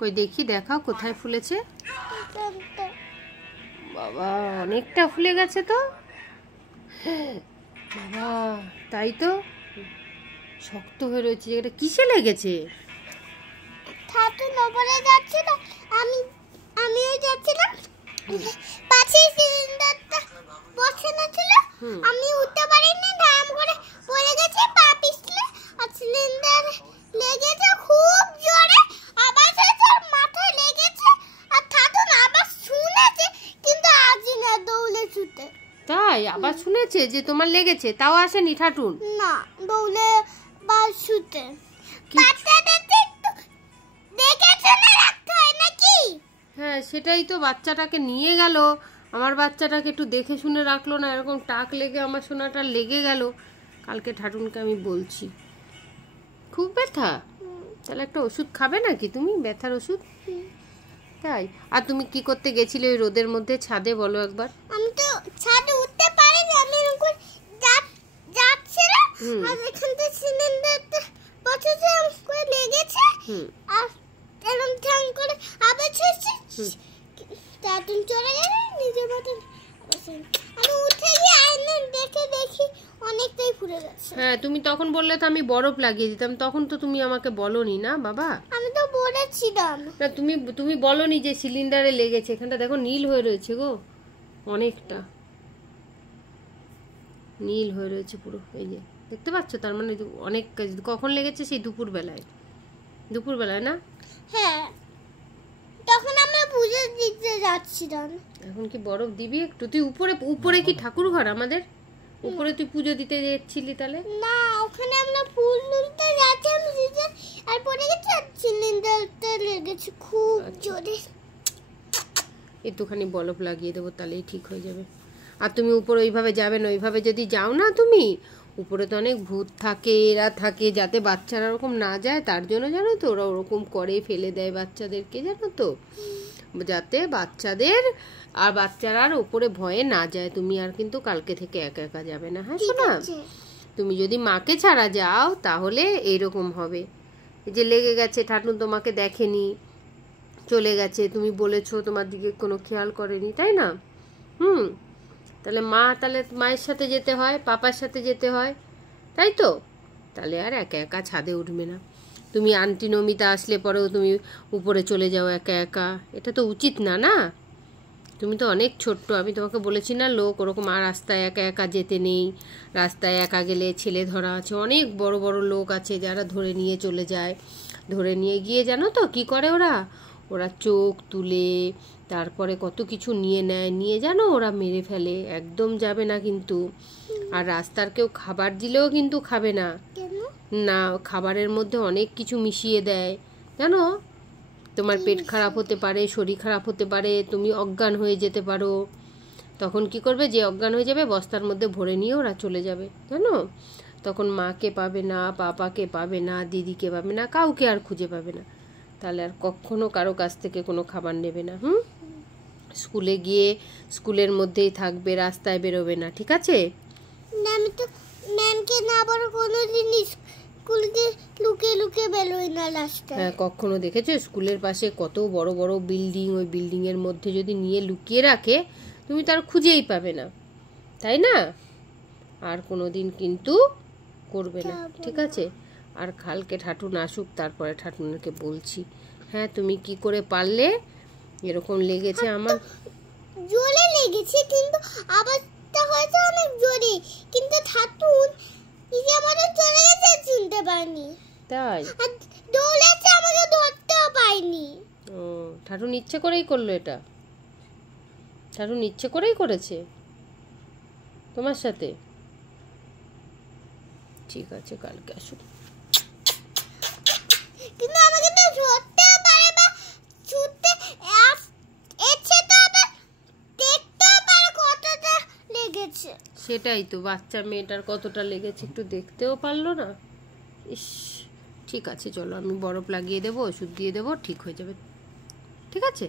কই দেখি, দেখাও কোথায় ফুলেছে। বাবা অনেকটা ফুলে গেছে তো বাবা, তাই তো শক্ত হয়ে রয়েছে। এটা কিসে লেগেছে? ঠাটুন উপরে যাচ্ছিল, আমিও যাচ্ছিলাম, পাশে সিলিন্ডারটা বসানো ছিল, আমি উঠতে পারিনি, ধাম করে পড়ে গেছে, পা পিছলে আর সিলিন্ডার লেগেছে খুব জোরে, আবার সেটা মাথায় লেগেছে, আর ঠাটুন আবার শুনেছে কিন্তু আজই না, দৌড়ে ছুটে। তাই আবার শুনেছে যে তোমার লেগেছে, তাও আসেনি ঠাটুন? না, দৌড়ে বা ছুটে। বাচ্চাদের একটু দেখে শুনে রাখতে হয় নাকি? হ্যাঁ সেটাই তো, বাচ্চাটাকে নিয়ে গেল, আমার বাচ্চাটাকে একটু দেখে শুনে রাখলো না, এরকম টাক লেগে আমার সোনাটা লেগে গেল। কালকে ঠাটুনকে আমি বলছি খুব ব্যথা, তাহলে একটা ওষুধ খাবে নাকি তুমি, ব্যথার ওষুধ? তাই? আর তুমি কি করতে গেছিলে ওই রোদের মধ্যে ছাদে, বলো একবার। আমি তো ছাদে উঠতে পারিনি, আমি এরকম যাচ্ছিলাম, আর এখান থেকে সিলিন্ডারটা বসেছে করে লেগেছে, আর এরকম ঠাং করে আবার ছুটছে, ঠাটুন চলে গেল নিজের মতো। আমি উঠে গিয়ে আয়না দেখি অনেকটাই ফুলে গেছে। হ্যাঁ তুমি তখন বললে তো আমি বরফ লাগিয়ে দিতাম, তখন তো তুমি আমাকে বলোনি না বাবা। আমি তো বলেছিলাম না, তুমি বলোনি যে সিলিন্ডারে লেগেছে। এখানটা দেখো নীল হয়ে রয়েছে গো, অনেকটা নীল হয়ে রয়েছে পুরো, এই যে দেখতে পাচ্ছ, তার মানে অনেক। কখন লেগেছে? সেই দুপুরবেলায় না? হ্যাঁ, তখন আমরা পুজো দিতে যাচ্ছিলাম। এখন কি বরফ দিবি একটু? তুই উপরে কি ঠাকুর ঘর আমাদের? উপরে তুই পুজো দিতে যাচ্ছিলি তাহলে? না, ওখানে আমরা ফুল তুলতে যাচ্ছিলাম দিতে, আর পড়ে গেছে, সিলিন্ডারটা লেগেছে খুব জোরে। একটুখানি বরফ লাগিয়ে দেবো, তাহলেই ঠিক হয়ে যাবে। আর তুমি উপরে ওইভাবে যাবে না, ওইভাবে যদি যাও না তুমি, উপরে তো অনেক ভূত থাকে, এরা থাকে, যাতে বাচ্চারা ওরকম না যায়, তার জন্য জানো তো ওরা ওরকম করে, ফেলে দেয় বাচ্চাদেরকে, জানো তো, যাতে বাচ্চারা আর উপরে ভয়ে না যায়। তুমি আর কিন্তু কালকে থেকে একা একা যাবে না, হ্যাঁ শোনা? তুমি যদি মাকে ছাড়া যাও তাহলে এইরকম হবে, যে লেগে গেছে, ঠাটুন তোমাকে দেখেনি, চলে গেছে, তুমি বলেছো, তোমার দিকে কোনো খেয়াল করেনি, তাই না? তাহলে মায়ের সাথে যেতে হয়, পাপার সাথে যেতে হয়, তাই তো? তাহলে আর একা একা ছাদে উঠবে না। তুমি আন্টি নমিতা আসলে পরেও তুমি উপরে চলে যাও একা একা, এটা তো উচিত না, না? তুমি তো অনেক ছোট্ট, আমি তোমাকে বলেছি না, লোক ওরকম আর রাস্তায় একা একা যেতে নেই, রাস্তায় একা গেলে ছেলে ধরা আছে, অনেক বড় বড় লোক আছে যারা ধরে নিয়ে চলে যায়। ধরে নিয়ে গিয়ে জানো তো কি করে ওরা চোখ তুলে, তারপরে কত কিছু নিয়ে নেয়, নিয়ে জানো ওরা মেরে ফেলে। একদম যাবে না কিন্তু। আর রাস্তার কেউ খাবার দিলেও কিন্তু খাবে না, না, খাবারের মধ্যে অনেক কিছু মিশিয়ে দেয়, জানো? তোমার পেট খারাপ হতে পারে, শরীর খারাপ হতে পারে, তুমি অজ্ঞান হয়ে যেতে পারো। তখন কি করবে? যে অজ্ঞান হয়ে যাবে বস্তার মধ্যে ভরে নিয়ে ওরা চলে যাবে, জানো? তখন মাকে পাবে না, পাপাকে পাবে না, দিদিকে পাবে না, কাউকে আর খুঁজে পাবে না। তাহলে আর কখনো কারো কাছ থেকে কোনো খাবার নেবে না। স্কুলে গিয়ে স্কুলের মধ্যেই থাকবে, রাস্তায় বেরোবে না, ঠিক আছে? আমি তো ম্যামকে না আবার কোনো জিনিস স্কুলকে লুকিয়ে লুকিয়ে বেরোই না রাস্তায়। হ্যাঁ, কখনো দেখেছো স্কুলের পাশে কত বড় বড় বিল্ডিং, ওই বিল্ডিং এর মধ্যে যদি নিয়ে লুকিয়ে রাখে, তুমি তার খুঁজেই পাবে না, তাই না? আর কোনোদিন কিন্তু করবে না, ঠিক আছে? আর কালকে ঠাটুন আসুক, তারপরে ঠাটুনকে বলছি, হ্যাঁ তুমি কি করে পারলে, এরকম লেগেছে আমার। জোরে লেগেছে, কিন্তু আওয়াজটা হয়তো অনেক জোরে, কিন্তু ঠাটুন নিজে আমাদের চলে গেছে, শুনতে পাইনি। তাই? আর দৌড়েছে, আমাকে ধরতেও পাইনি। ও, ঠাটুন ইচ্ছে করেই করলো এটা? ঠাটুন ইচ্ছে করেই করেছে তোমার সাথে? ঠিক আছে, কালকে আসুক। কিন্তু আমাকে তো ধরতেও পারে বা ছুটতে এসে তো আবার দেখতেও পারে কতটা লেগেছে। সেটাই তো, বাচ্চা মেয়েটার কতটা লেগেছে একটু দেখতেও পারলো না। ইস, ঠিক আছে চলো, আমি বরফ লাগিয়ে দেবো, ওষুধ দিয়ে দেবো, ঠিক হয়ে যাবে, ঠিক আছে?